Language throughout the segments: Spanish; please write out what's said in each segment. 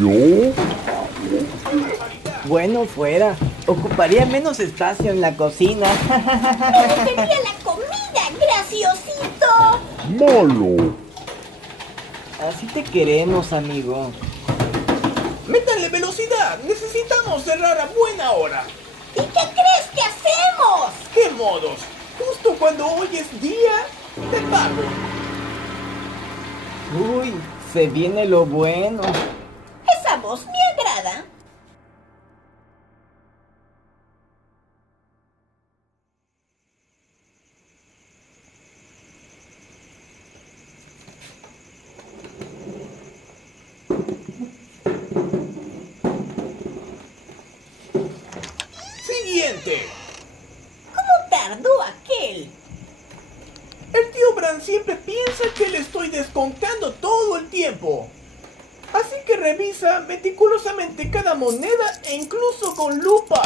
¿Yo? Bueno, fuera. Ocuparía menos espacio en la cocina. ¡Quería la comida, graciosito! ¡Malo! Así te queremos, amigo. ¡Métanle velocidad! ¡Necesitamos cerrar a buena hora! ¿Y qué crees que hacemos? ¿Qué modos? Justo cuando hoy es día de pago. Uy, se viene lo bueno. Esa voz me agrada. Siguiente. ¿Cómo tardó aquel? El tío Bran siempre piensa que le estoy descontando todo el tiempo. Así que revisa meticulosamente cada moneda e incluso con lupa.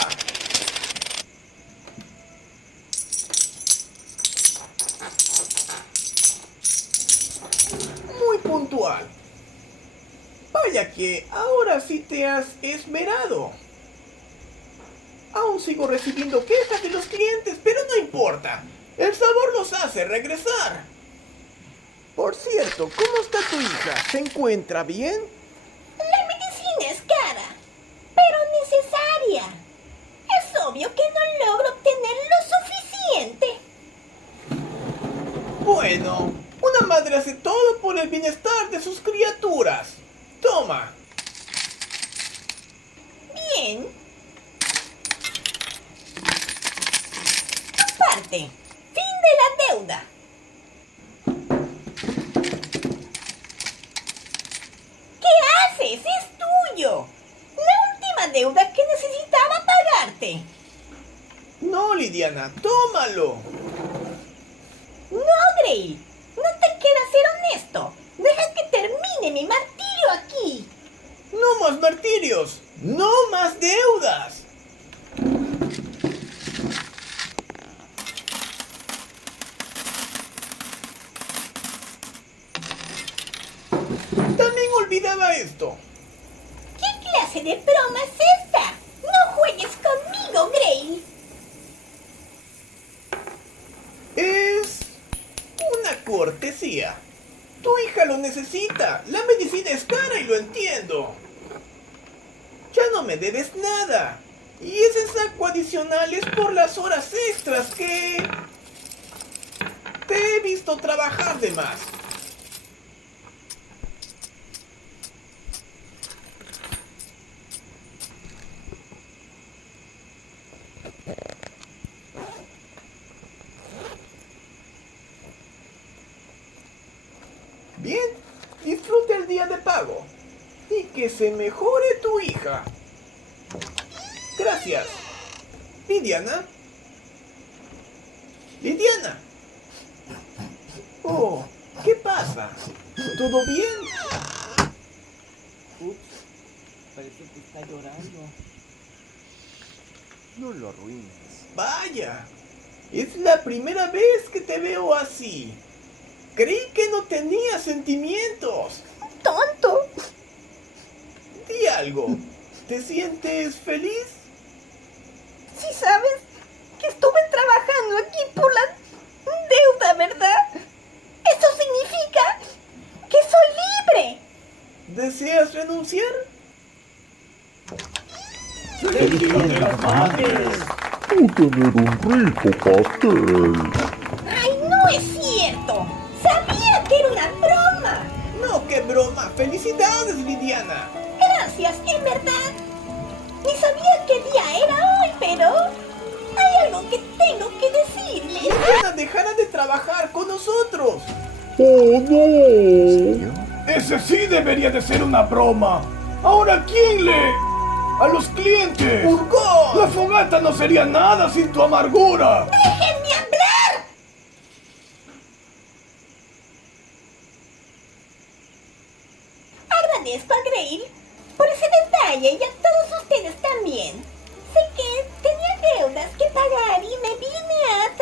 Muy puntual. Vaya que ahora sí te has esmerado. Aún sigo recibiendo quejas de los clientes, pero no importa. El sabor los hace regresar. Por cierto, ¿cómo está tu hija? ¿Se encuentra bien? La medicina es cara, pero necesaria. Es obvio que no logro obtener lo suficiente. Bueno, una madre hace todo por el bienestar de sus criaturas. Toma. Bien. Tu parte. Fin de la deuda. ¿Qué haces? Es tuyo. La última deuda que necesitaba pagarte. No, Lidiana, tómalo. No, Grail. No te queda ser honesto. Deja que termine mi martirio aquí. No más martirios. No más deudas. También olvidaba esto. ¿Qué clase de broma es esta? No juegues conmigo, Grail. Es una cortesía. Tu hija lo necesita. La medicina es cara y lo entiendo. Ya no me debes nada. Y ese saco adicional es por las horas extras que te he visto trabajar de más. Bien, disfrute el día de pago. Y que se mejore tu hija. Gracias. Lidiana. Lidiana. Oh, ¿qué pasa? ¿Todo bien? Ups, parece que está llorando. No lo arruines. Vaya, es la primera vez que te veo así. Creí que no tenías sentimientos. ¡Tonto! Di algo. ¿Te sientes feliz? Si sabes que estuve trabajando aquí por la deuda, ¿verdad? Eso significa que soy libre. ¿Deseas renunciar? O tener un rico pastel. ¡Ay, no es cierto! ¡Sabía que era una broma! No, qué broma. ¡Felicidades, Lidiana! Gracias, en verdad. Ni sabía qué día era hoy, pero hay algo que tengo que decirles. Lidiana dejará de trabajar con nosotros. ¡Oh, no! Ese sí debería de ser una broma. Ahora, ¿quién le...? ¡A los clientes! ¡Urgón! La fogata no sería nada sin tu amargura. ¡Déjenme hablar! Agradezco a Grail por ese detalle y a todos ustedes también. Sé que tenía deudas que pagar y me vine a